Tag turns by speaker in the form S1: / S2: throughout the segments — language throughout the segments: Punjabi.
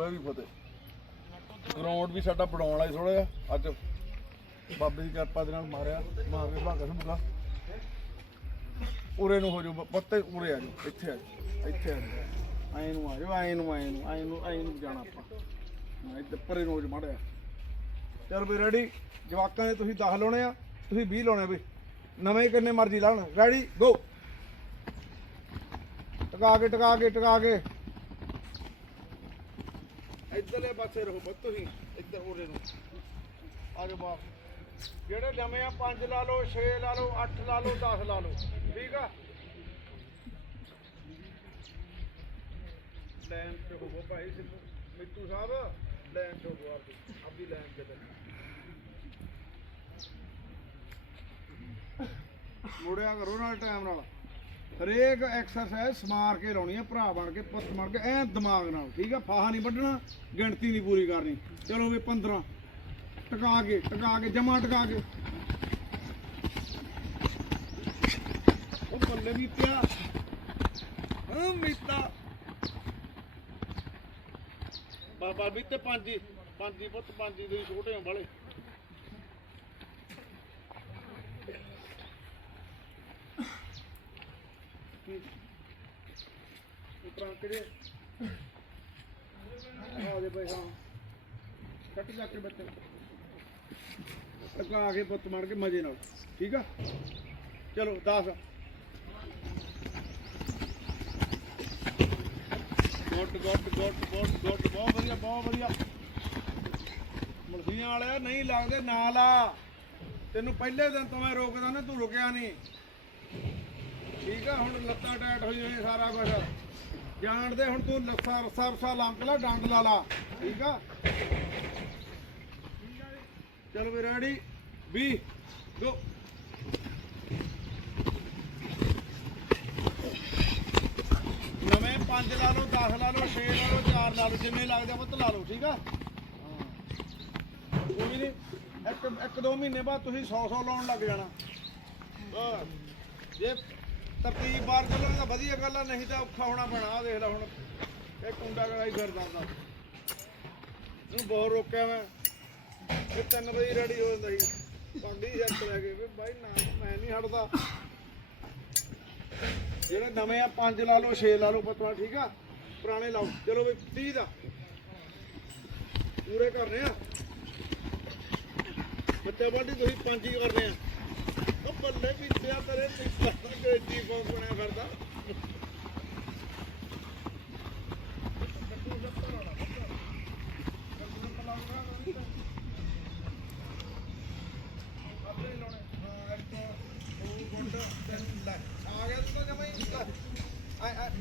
S1: ਬਾਬੇ ਵੀ ਫਤਿਹ ਗਰਾਊਂਡ ਵੀ ਸਾਡਾ ਬਣਾਉਣ ਵਾਲਾ ਥੋੜਾ ਜਿਹਾ ਅੱਜ ਬਾਬੇ ਦੀ ਕਿਰਪਾ ਦੇ ਨਾਲ ਮਾਰਿਆ ਮਾਰ ਕੇ ਭਾਗਾ ਸੁਭਾ ਉਰੇ ਨੂੰ ਹੋ ਜਾਓ ਪੱਤੇ ਉਰੇ ਆ ਜਾਓ ਇੱਥੇ ਆ ਜਾਓ ਇੱਥੇ ਆ ਜਾਓ ਆਏ ਨੂੰ ਆ ਜਾਓ ਆਏ ਨੂੰ ਆਏ ਨੂੰ ਆਏ ਨੂੰ ਆਏ ਨੂੰ ਜਾਣਾ ਆਪਾਂ ਇੱਧਰ ਪਰੇ ਨੂੰ ਹੋ ਜਾਓ ਮਾੜਿਆ ਚਲ ਵੀ ਰੈਡੀ ਜਵਾਕਾਂ ਦੇ ਤੁਸੀਂ 10 ਲਾਉਣੇ ਆ ਤੁਸੀਂ 20 ਲਾਉਣੇ ਬਈ ਨਵੇਂ ਕਿੰਨੇ ਮਰਜ਼ੀ ਲਾਉਣ ਰੈਡੀ ਗੋ ਟਕਾ ਕੇ ਟਕਾ ਕੇ ਟਕਾ ਕੇ ਇੱਧਰਲੇ ਪਾਸੇ ਰਹੋ ਬਸ ਤੁਸੀਂ ਇੱਧਰ ਉਰੇ ਨੂੰ ਆ ਬਾਪ ਜਿਹੜੇ ਜਮੇ ਆ ਪੰਜ ਲਾ ਲਓ 6 ਲਾ ਲਓ 8 ਲਾ ਲਓ 10 ਲਾ ਲਓ ਠੀਕ ਆ ਲੈਨ ਤੇ ਹੋ ਗੋ ਭਾਈ ਸਿੱਧੂ ਮਿੱਤੂ ਸਾਹਿਬ ਲੈਨ ਤੇ ਹੋਵੋ ਆਪਦੀ ਆਪਦੀ ਲੈਨ ਤੇ ਮੁੜਿਆ ਕਰੋ ਨਾਲ ਟਾਈਮ ਨਾਲ ਹਰੇਕ ਐਕਸਰਸਾਈਜ਼ ਸਮਾਰ ਕੇ ਲਾਉਣੀ ਹੈ ਭਰਾ ਬਣ ਕੇ ਪੁੱਤ ਬਣ ਕੇ ਐ ਦਿਮਾਗ ਨਾਲ ਠੀਕ ਹੈ ਫਾਹਾ ਨਹੀਂ ਵੱਢਣਾ ਗਿਣਤੀ ਨਹੀਂ ਪੂਰੀ ਕਰਨੀ ਚਲੋ ਵੀ 15 ਟਕਾ ਕੇ ਟਕਾ ਕੇ ਜਮਾ ਟਕਾ ਕੇ ਉਹ ਬੱਲੇ ਵੀ ਪਿਆ ਹਾਂ ਮਿੱਤਾ ਬਾਬਾ ਵੀ ਤੇ ਪੰਜ ਪੰਜ ਪੁੱਤ ਪੰਜ ਦੇ ਛੋਟੇ ਹੋਂ ਵਾਲੇ ਕਿਹੜੇ ਆ ਦੇ ਬਈ ਹਾਂ ਕੇ ਅੱਗਾ ਆ ਕੇ ਪੁੱਤ ਮਾਰ ਕੇ ਮਜੇ ਨਾਲ ਠੀਕ ਆ ਚਲੋ 10 good good good good good ਬਹੁਤ ਵਧੀਆ ਬਹੁਤ ਵਧੀਆ ਮਲਸੀਆਂ ਵਾਲਿਆ ਨਹੀਂ ਲੱਗਦੇ ਨਾਲ ਆ ਤੈਨੂੰ ਪਹਿਲੇ ਦਿਨ ਤੋਂ ਮੈਂ ਰੋਕਦਾ ਨਾ ਤੂੰ ਰੁਕਿਆ ਨਹੀਂ ਠੀਕ ਆ ਹੁਣ ਲੱਤਾਂ ਟਾਈਟ ਹੋਈ ਹੋਈ ਸਾਰਾ ਕੁਝ ਜਾਣਦੇ ਹੁਣ ਤੂੰ ਲੱਸਾ ਰਸਾ ਰਸਾ ਲੰਕ ਲਾ ਡੰਡ ਲਾ ਲਾ ਠੀਕ ਆ ਚਲ ਵੀ ਰੈਡੀ 20 ਗੋ ਨਵੇਂ 5 ਲਾ ਲਓ 10 ਲਾ ਲਓ 6 ਲਾ ਲਓ 4 ਲਾ ਲਓ ਜਿੰਨੇ ਲੱਗਦੇ ਪੁੱਤ ਲਾ ਲਓ ਠੀਕ ਆ ਕੋਈ ਨਹੀਂ ਇੱਕ ਇੱਕ ਦੋ ਮਹੀਨੇ ਬਾਅਦ ਤੁਸੀਂ 100 100 ਲਾਉਣ ਲੱਗ ਜਾਣਾ ਜੇ ਤਰਤੀਬ ਬਾਰ ਚੱਲੋ ਤਾਂ ਵਧੀਆ ਗੱਲ ਆ ਨਹੀਂ ਤਾਂ ਔਖਾ ਹੋਣਾ ਪੈਣਾ ਆ ਦੇਖ ਲੈ ਹੁਣ ਇਹ ਕੁੰਡਾ ਕਰਾਈ ਫਿਰਦਾ ਹੁੰਦਾ ਇਹਨੂੰ ਬਹੁਤ ਰੋਕਿਆ ਮੈਂ ਇਹ ਤਿੰਨ ਵਜੇ ਰੈਡੀ ਹੋ ਜਾਂਦਾ ਸੀ ਕੌਂਡੀ ਜੱਟ ਲੈ ਕੇ ਵੀ ਬਾਈ ਨਾ ਮੈਂ ਨਹੀਂ ਹਟਦਾ ਜਿਹੜੇ ਨਵੇਂ ਆ ਪੰਜ ਲਾ ਲਓ 6 ਲਾ ਲਓ ਪਤਵਾ ਠੀਕ ਆ ਪੁਰਾਣੇ ਲਾਓ ਚਲੋ ਵੀ 30 ਦਾ ਪੂਰੇ ਕਰਨੇ ਆ ਬੱਤੇ ਬਾਡੀ ਤੁਸੀਂ ਪੰਜ ਹੀ ਕਰਨੇ ਆ ਬੱਲੇ ਵੀ ਸਿਆ ਤੇਰੇ ਤੇ ਅੰਗਰੇਜ਼ੀ ਫੋਨ ਬਣਿਆ ਕਰਦਾ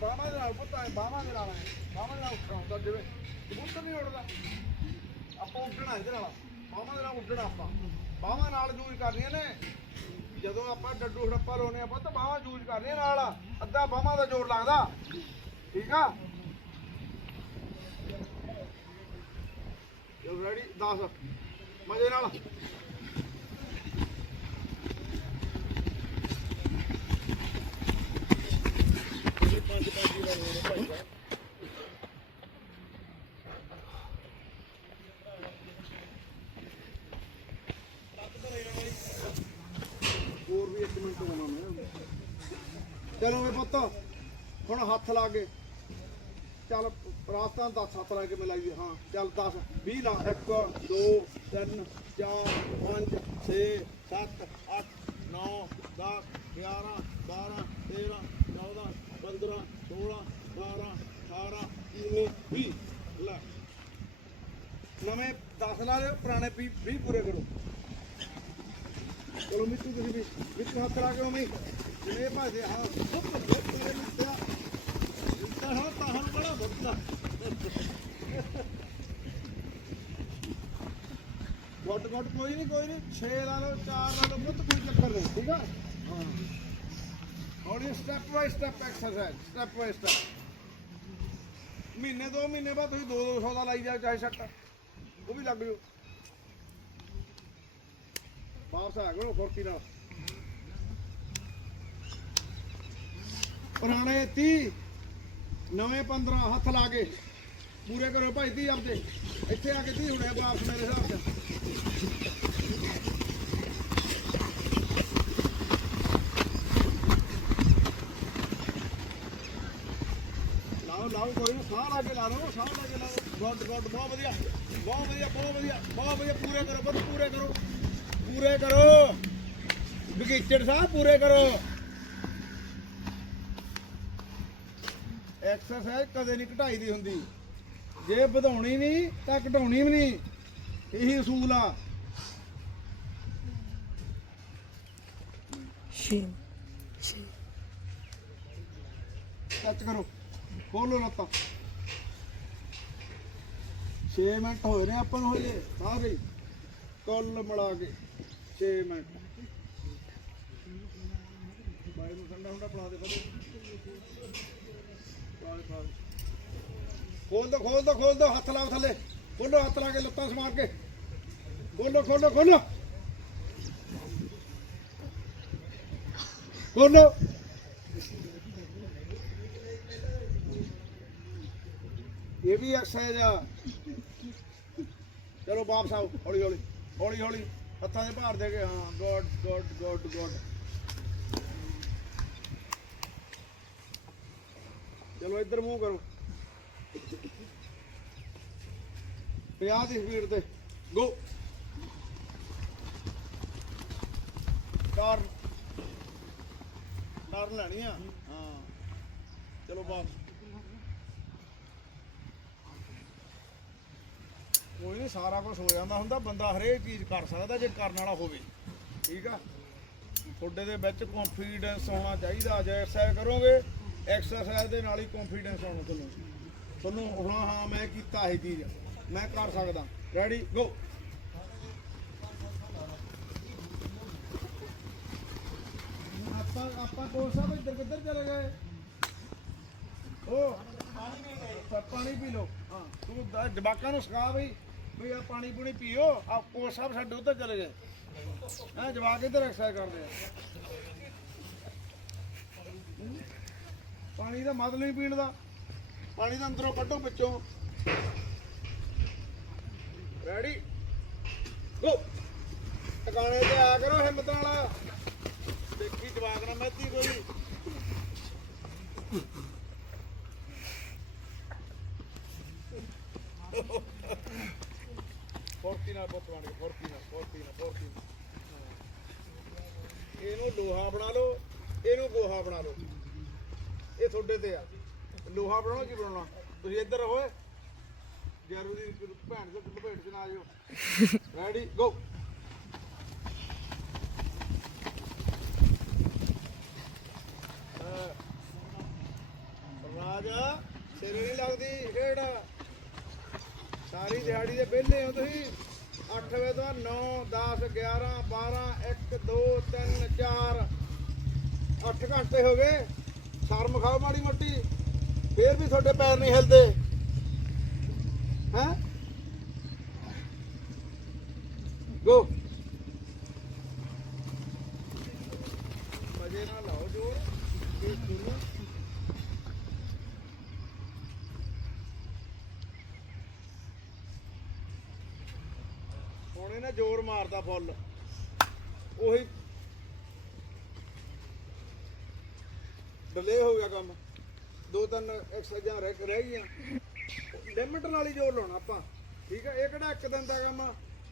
S1: ਬਾਵਾ ਦੇ ਨਾਲ ਪੁੱਤਾਂ ਬਾਵਾ ਦੇ ਨਾਲ ਬਾਵਾ ਦੇ ਨਾਲ ਖਾਉਂਦਾ ਨਹੀਂ ਉੜਦਾ ਆਪਾਂ ਬਾਵਾ ਦੇ ਨਾਲ ਆਪਾਂ ਬਾਵਾ ਨਾਲ ਜੂਈ ਕਰਨੀਆਂ ਨੇ ਜਦੋਂ ਆਪਾਂ ਡੱਡੂ ਹੜੱਪਾ ਲਾਉਨੇ ਆਪਾਂ ਤਾਂ ਬਾਹਾਂ ਯੂਜ਼ ਆ ਨਾਲ ਅੱਧਾ ਬਾਹਾਂ ਦਾ ਜ਼ੋਰ ਲੱਗਦਾ ਠੀਕ ਆ ਯੂ ਰੈਡੀ 10 ਮਜੇ ਨਾਲ ਪੰਜ ਪੰਜ ਦਾ ਰੋਲ ਭਾਈ ਚਲੋ ਵੇ ਪੁੱਤ ਹੁਣ ਹੱਥ ਲਾ ਕੇ ਚਲ ਰਾਤਾਂ ਦਾ ਹੱਥ ਲਾ ਕੇ ਮਿਲਾਈ ਹਾਂ ਚਲ 10 20 1 2 3 4 5 6 7 8 9 10 11 12 13 14 15 16 17 18 19 20 ਲੈ ਨਵੇਂ 10 ਲਾ ਲਿਓ ਪੁਰਾਣੇ 20 ਪੂਰੇ ਕਰੋ ਚਲੋ ਮਿੱਤੂ ਤੁਸੀਂ ਵੀ ਵਿੱਚ ਹੱਥ ਲਾ ਕੇ ਉਵੇਂ ਜਿਵੇਂ ਭਾਜੇ ਆ ਸੁੱਕ ਸੁੱਕ ਮੇਰੇ ਮਿੱਤਿਆ ਮਿੱਤਿਆ ਹਾਂ ਤਾਂ ਹਣ ਬੜਾ ਬੱਤਲਾ ਗੋਟ ਗੋਟ ਕੋਈ ਨਹੀਂ ਕੋਈ ਨਹੀਂ 6 ਲਾ ਲਓ 4 ਲਾ ਲਓ ਮੁੱਤ ਕੋਈ ਚੱਕਰ ਨਹੀਂ ਠੀਕ ਆ ਹਾਂ ਹੁਣ step by step exercise step by step ਮਹੀਨੇ ਦੋ ਮਹੀਨੇ ਬਾਅਦ ਤੁਸੀਂ 2 200 ਦਾ ਲਾਈ ਜਾਓ ਚਾਹੇ ਸੱਟ ਉਹ ਵੀ ਲੱਗ ਜਾਓ ਵਾਪਸ ਆ ਗਏ ਉਹ ਨਾਲ ਪੁਰਾਣੇ 30 ਨਵੇਂ 15 ਹੱਥ ਲਾ ਕੇ ਪੂਰੇ ਕਰੋ ਭਾਈ ਦੀ ਆਪਦੇ ਇੱਥੇ ਆ ਕੇ 30 ਹੁਣੇ ਵਾਪਸ ਮੇਰੇ ਹਿਸਾਬ ਨਾਲ ਲਾਓ ਕੋਈ ਨਾ ਸਾਹ ਲਾ ਕੇ ਲਾ ਲਓ ਸਾਹ ਲਾ ਕੇ ਲਾ ਲਓ ਗੁੱਡ ਗੁੱਡ ਬਹੁਤ ਵਧੀਆ ਬਹੁਤ ਵਧੀਆ ਬਹੁਤ ਵਧੀਆ ਬਹੁਤ ਵਧੀਆ ਪੂਰੇ ਕਰੋ ਬਸ ਪੂਰੇ ਕਰੋ ਪੂਰੇ ਕਰੋ ਬਗੀਚੜ ਸਾਹਿਬ ਪੂਰੇ ਕਰੋ ਐਕਸਰਸਾਈਜ਼ ਕਦੇ ਨਹੀਂ ਘਟਾਈ ਦੀ ਹੁੰਦੀ ਜੇ ਵਧਾਉਣੀ ਨਹੀਂ ਤਾਂ ਘਟਾਉਣੀ ਵੀ ਨਹੀਂ ਇਹੀ ਅਸੂਲ ਆ ਸ਼ੀਮ ਸੱਚ ਕਰੋ ਖੋਲੋ ਲੱਤਾਂ 6 ਮਿੰਟ ਹੋਏ ਨੇ ਆਪਾਂ ਨੂੰ ਹਜੇ ਸਾਰੇ ਕੁੱਲ ਮਿਲਾ ਕੇ 6 ਮੈਂ ਬਾਈ ਨੂੰ ਠੰਡਾ ਠੰਡਾ ਪਲਾ ਦੇ ਫੜੇ ਪਾਲ ਖੋਲ ਦੋ ਖੋਲ ਦੋ ਖੋਲ ਦੋ ਹੱਥ ਲਾਓ ਥੱਲੇ ਖੋਲੋ ਹੱਥ ਲਾ ਕੇ ਲੱਤਾਂ ਸਮਾਰ ਕੇ ਖੋਲੋ ਖੋਲੋ ਖੋਲੋ ਖੋਲੋ ਇਹ ਵੀ ਐਕਸਰਸਾਈਜ਼ ਆ ਚਲੋ ਵਾਪਸ ਆਓ ਹੌਲੀ ਹੌਲੀ ਹੌਲੀ ਹੌਲੀ ਹੱਥਾਂ ਦੇ ਭਾਰ ਦੇ ਕੇ ਹਾਂ ਗੋਡ ਗੋਡ ਗੋਡ ਗੋਡ ਚਲੋ ਇੱਧਰ ਮੂੰਹ ਕਰੋ 50 ਦੀ ਸਪੀਡ ਤੇ ਗੋ ਕਾਰ ਟਰਨ ਲੈਣੀ ਆ ਹਾਂ ਚਲੋ ਬਾਸ ਕੋਈ ਨਹੀਂ ਸਾਰਾ ਕੁਝ ਹੋ ਜਾਂਦਾ ਹੁੰਦਾ ਬੰਦਾ ਹਰੇਕ ਚੀਜ਼ ਕਰ ਸਕਦਾ ਜੇ ਕਰਨ ਵਾਲਾ ਹੋਵੇ ਠੀਕ ਆ ਤੁਹਾਡੇ ਦੇ ਵਿੱਚ ਕੌਨਫੀਡੈਂਸ ਹੋਣਾ ਚਾਹੀਦਾ ਜੇ ਐਕਸਰਸਾਈਜ਼ ਕਰੋਗੇ ਐਕਸਰਸਾਈਜ਼ ਦੇ ਨਾਲ ਹੀ ਕੌਨਫੀਡੈਂਸ ਆਉਣਾ ਤੁਹਾਨੂੰ ਤੁਹਾਨੂੰ ਹੁਣ ਹਾਂ ਮੈਂ ਕੀਤਾ ਇਹ ਚੀਜ਼ ਮੈਂ ਕਰ ਸਕਦਾ ਰੈਡੀ ਗੋ ਆਪਾਂ ਆਪਾਂ ਕੋਲ ਸਾਹਿਬ ਇੱਧਰ ਕਿੱਧਰ ਚਲੇ ਗਏ ਓ ਪਾਣੀ ਪੀ ਲਓ ਹਾਂ ਤੂੰ ਜਵਾਕਾਂ ਨੂੰ ਸਿਖਾ ਬਈ ਵੀ ਆ ਪਾਣੀ ਪੂਣੀ ਪੀਓ ਆ ਕੋਸ ਸਾਹਿਬ ਸਾਡੇ ਉੱਧਰ ਚਲੇ ਗਏ ਹਾਂ ਜਵਾਕ ਇੱਧਰ ਐਕਸਰਸਾਈਜ਼ ਕਰਦੇ ਆ ਪਾਣੀ ਦਾ ਮਤਲਬ ਨਹੀਂ ਪੀਣ ਦਾ ਪਾਣੀ ਦਾ ਅੰਦਰੋਂ ਕੱਢੋ ਵਿੱਚੋਂ ਰੈਡੀ ਗੋ ਟਿਕਾਣੇ ਤੇ ਆ ਕਰੋ ਹਿੰਮਤ ਵਾਲਾ ਦੇਖੀ ਜਵਾਕ ਨਾ ਮੱਤੀ ਕੋਈ ਫੁਰਤੀ ਨਾਲ ਪੁੱਤ ਬਣ ਕੇ ਫੁਰਤੀ ਨਾਲ ਫੁਰਤੀ ਨਾਲ ਫੁਰਤੀ ਇਹਨੂੰ ਲੋਹਾ ਬਣਾ ਲਓ ਇਹਨੂੰ ਗੋਹਾ ਬਣਾ ਲਓ ਇਹ ਤੁਹਾਡੇ ਤੇ ਆ ਲੋਹਾ ਬਣਾਉਣਾ ਕੀ ਬਣਾਉਣਾ ਤੁਸੀਂ ਇੱਧਰ ਰਹੋ ਜਰੂਰੀ ਦੀ ਭੈਣ ਦੇ ਲਪੇਟ ਚ ਨਾ ਆਇਓ ਰੈਡੀ ਗੋ ਰਾਜਾ ਸਿਰ ਨਹੀਂ ਲੱਗਦੀ ਖੇੜਾ ਸਾਰੀ ਦਿਹਾੜੀ ਦੇ ਵਿਹਲੇ ਹੋ ਤੁਸੀਂ 8 9 10 11 12 1 2 3 4 8 ਘੰਟੇ ਹੋ ਗਏ ਸ਼ਰਮ ਖਾਓ ਮਾੜੀ ਮੱਟੀ ਫੇਰ ਵੀ ਤੁਹਾਡੇ ਪੈਰ ਨਹੀਂ ਹਿਲਦੇ ਹੈ ਗੋ ਮਜੇ ਨਾਲ ਲਾਓ ਜੋ ਇਹ ਸੁਣੋ ਜ਼ੋਰ ਮਾਰਦਾ ਫੁੱਲ ਉਹੀ ਡਲੇ ਹੋ ਗਿਆ ਕੰਮ ਦੋ ਤਿੰਨ ਐਕਸਰਸਾਈਜ਼ਾਂ ਰਹਿ ਰਹਿ ਗਈਆਂ ਲਿਮਟ ਨਾਲ ਹੀ ਜ਼ੋਰ ਲਾਉਣਾ ਆਪਾਂ ਠੀਕ ਹੈ ਇਹ ਕਿਹੜਾ ਇੱਕ ਦਿਨ ਦਾ ਕੰਮ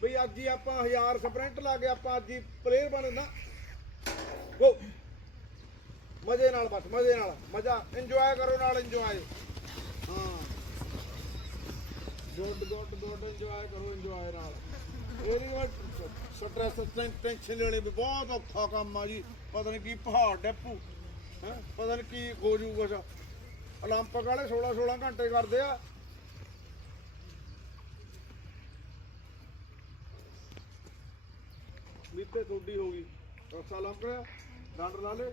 S1: ਵੀ ਅੱਜ ਹੀ ਆਪਾਂ 1000 ਸਪ੍ਰਿੰਟ ਲਾ ਕੇ ਆਪਾਂ ਅੱਜ ਹੀ ਪਲੇਅਰ ਬਣਨਾ ਨਾ ਗੋ ਮਜ਼ੇ ਨਾਲ ਬਸ ਮਜ਼ੇ ਨਾਲ ਮਜ਼ਾ ਇੰਜੋਏ ਕਰੋ ਨਾਲ ਇੰਜੋਏ ਹਾਂ ਗੁੱਡ ਗੁੱਡ ਗੁੱਡ ਇੰਜੋਏ ਕਰੋ ਇੰਜੋਏ ਨਾਲ ਇਹਦੀ ਸਟ੍ਰੈਸ ਟੈਨਸ਼ਨ ਲੈਣੇ ਵੀ ਬਹੁਤ ਔਖਾ ਕੰਮ ਆ ਜੀ ਪਤਾ ਨਹੀਂ ਕੀ ਪਹਾੜ ਡੈਪੂ ਪਤਾ ਨਹੀਂ ਕੀ ਹੋ ਜੂਗਾ ਕੁਛ 올림픽 ਵਾਲੇ 16 16 ਘੰਟੇ ਕਰਦੇ ਆ ਮਿੱਤੇ ਥੋੜੀ ਹੋ ਗਈ ਰਸਾ ਲੰਮ ਕਰਿਆ ਡਾਂਡਰ ਲਾ ਲੇ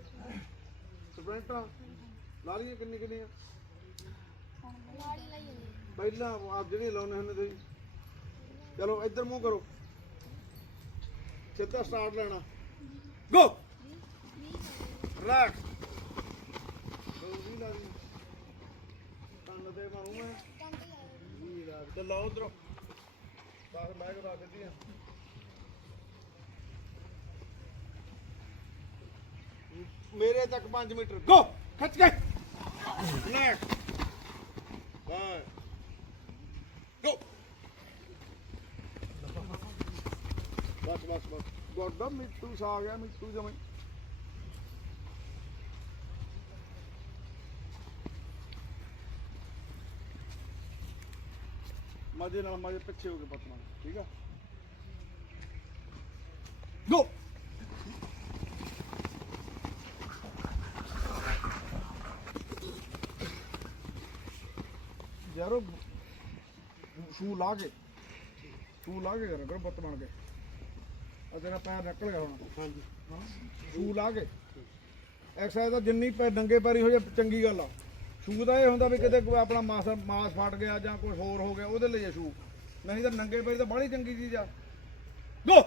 S1: ਸਪ੍ਰਿੰਟਾਂ ਲਾ ਲਈਆਂ ਕਿੰਨੀ ਆ ਪਹਿਲਾਂ ਆਪ ਜਿਹੜੀ ਲਾਉਣੇ ਹਨ ਤੇ ਚਲੋ ਇੱਧਰ ਮੂੰਹ ਕਰੋ ਸਿੱਧਾ ਸਟਾਰਟ ਲੈਣਾ ਗੋ ਰੱਖ ਡੋਰੀ ਲਾ ਦੀ ਕੰਨ ਤੇ ਮਾਰੂ ਮੈਂ ਜੀ ਲਾ ਤੇ ਲਾਓ ਉਧਰ ਬਾਹਰ ਮੈਂ ਕਰਾ ਦਿੱਤੀ ਆ ਮੇਰੇ ਤੱਕ 5 ਮੀਟਰ ਗੋ ਖੱਚ ਕੇ ਲੈ ਲੱਗਦਾ ਮਿੱਟੂ ਸਾ ਗਿਆ ਮਿੱਟੂ ਜਮੇ ਮਜੇ ਨਾਲ ਮਜੇ ਪਿੱਛੇ ਹੋ ਕੇ ਪਤਨਾ ਠੀਕ ਆ ਗੋ ਯਾਰੋ ਸ਼ੂ ਲਾ ਕੇ ਸ਼ੂ ਲਾ ਕੇ ਕਰ ਬਤ ਬਣ ਕੇ ਆ ਤੇਰਾ ਪੈਰ ਨਿਕਲ ਗਿਆ ਹੁਣ ਹਾਂਜੀ ਸ਼ੂ ਲਾ ਕੇ ਐਕਸਰਸਾਈਜ਼ ਤਾਂ ਜਿੰਨੀ ਪੈ ਡੰਗੇ ਪੈਰੀ ਹੋ ਜਾ ਚੰਗੀ ਗੱਲ ਆ ਸ਼ੂ ਦਾ ਇਹ ਹੁੰਦਾ ਵੀ ਕਿਤੇ ਕੋਈ ਆਪਣਾ ਮਾਸ ਮਾਸ ਫਟ ਗਿਆ ਜਾਂ ਕੋਈ ਹੋਰ ਹੋ ਗਿਆ ਉਹਦੇ ਲਈ ਇਹ ਸ਼ੂ ਨਹੀਂ ਤਾਂ ਨੰਗੇ ਪੈਰੀ ਤਾਂ ਬੜੀ ਚੰਗੀ ਚੀਜ਼ ਆ ਗੋ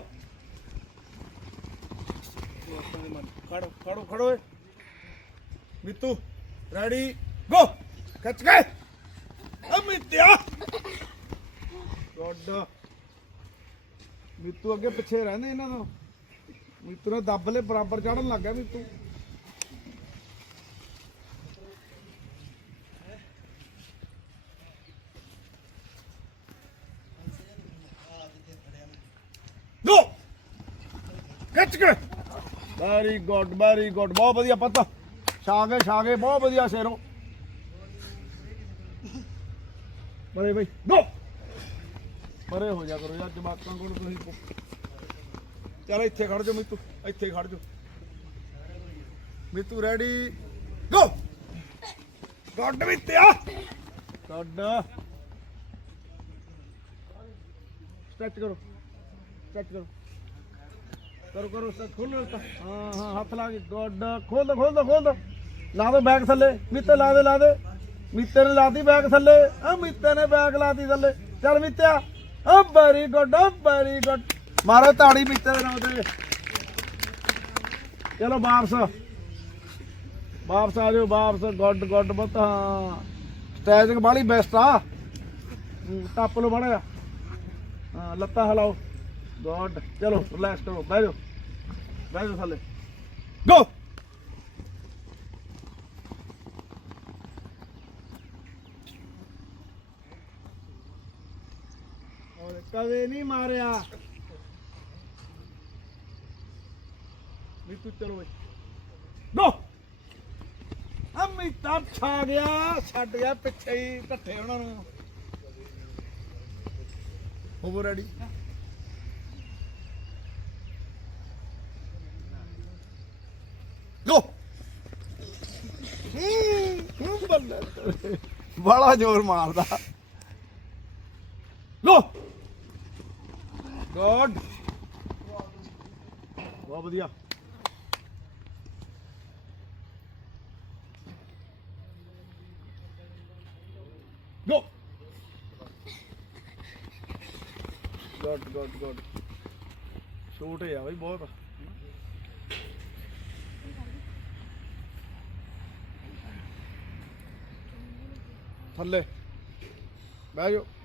S1: ਖੜੋ ਖੜੋ ਖੜੋ ਏ ਮਿੱਤੂ ਰੈਡੀ ਗੋ ਖਿੱਚ ਕੇ ਅਮਿਤਿਆ ਗੋਡਾ ਮਿੱਤੂ ਅੱਗੇ ਪਿੱਛੇ ਰਹਿੰਦੇ ਇਹਨਾਂ ਤੋਂ ਮਿੱਤੂ ਨੇ ਦੱਬਲੇ ਬਰਾਬਰ ਚੜਨ ਲੱਗ ਗਿਆ ਮੀਤੂ ਗੋ ਖਿੱਚ ਕੇ ਵੈਰੀ ਗੁੱਡ ਵੈਰੀ ਗੁੱਡ ਬਹੁਤ ਵਧੀਆ ਪੱਤਾ ਛਾਗੇ ਛਾਗੇ ਬਹੁਤ ਵਧੀਆ ਸ਼ੇਰੋ ਬੜੇ ਬਈ ਗੋ ਪਰੇ ਹੋ ਜਾ ਕਰੋ ਯਾਰ ਜਮਾਤਾਂ ਕੋਲ ਤੁਸੀਂ ਚੱਲ ਇੱਥੇ ਖੜ ਜਾ ਮੀਤੂ ਇੱਥੇ ਖੜ ਜਾ ਮੀਤੂ ਰੈਡੀ ਗੋ ਗੱਡ ਵੀ ਆ ਗੱਡ ਸਟ੍ਰੈਚ ਕਰੋ ਸਟ੍ਰੈਚ ਕਰੋ ਕਰੋ ਕਰੋ ਸਟ੍ਰੈਚ ਖੋਲੋ ਹਾਂ ਹਾਂ ਹੱਥ ਲਾ ਕੇ ਗੱਡ ਖੋਲ ਖੋਲ ਖੋਲ ਲਾ ਦੇ ਬੈਗ ਥੱਲੇ ਮੀਤੇ ਲਾ ਦੇ ਲਾ ਦੇ ਮੀਤੇ ਨੇ ਲਾਤੀ ਬੈਗ ਥੱਲੇ ਆ ਮੀਤੇ ਨੇ ਬੈਗ ਲਾਤੀ ਥੱਲੇ ਚੱਲ ਮਿੱਤਿਆ ਓ ਬਰੀ ਗੁੱਡ ਓ ਵੈਰੀ ਗੁੱਡ ਮਾਰੋ ਤਾੜੀ ਮਿੱਤਰ ਦੇ ਨਾਮ ਤੇ ਚਲੋ ਵਾਪਸ ਵਾਪਸ ਆ ਜਾਓ ਵਾਪਸ ਗੁੱਡ ਗੁੱਡ ਬਤ ਹਾਂ ਬਾਲੀ ਬੈਸਟ ਆ ਟੱਪ ਲੋ ਬੜਾ ਹਾਂ ਲੱਤਾਂ ਹਲਾਓ ਗੁੱਡ ਚਲੋ ਰਿਲੈਕਸ ਕਰੋ ਬੈਠੋ ਬੈਠੋ ਥੱਲੇ ਗੋ ਕਦੇ ਨਹੀਂ ਮਾਰਿਆ ਵੀ ਤੂੰ ਚਲੋ ਬਈ ਨੋ ਅੰਮੀ ਤਾਂ ਛਾ ਗਿਆ ਛੱਡ ਗਿਆ ਪਿੱਛੇ ਹੀ ਇਕੱਠੇ ਉਹਨਾਂ ਨੂੰ ਹੋਵੋ ਰੈਡੀ ਗੋ ਹੂੰ ਬੱਲਾ ਬੜਾ ਜ਼ੋਰ ਮਾਰਦਾ ਲੋ ਗੁੱਡ ਬਹੁਤ ਵਧੀਆ go good good good shoot ਹੈ ਬਈ ਬਹੁਤ ਥੱਲੇ ਬਹਿ ਜਾਓ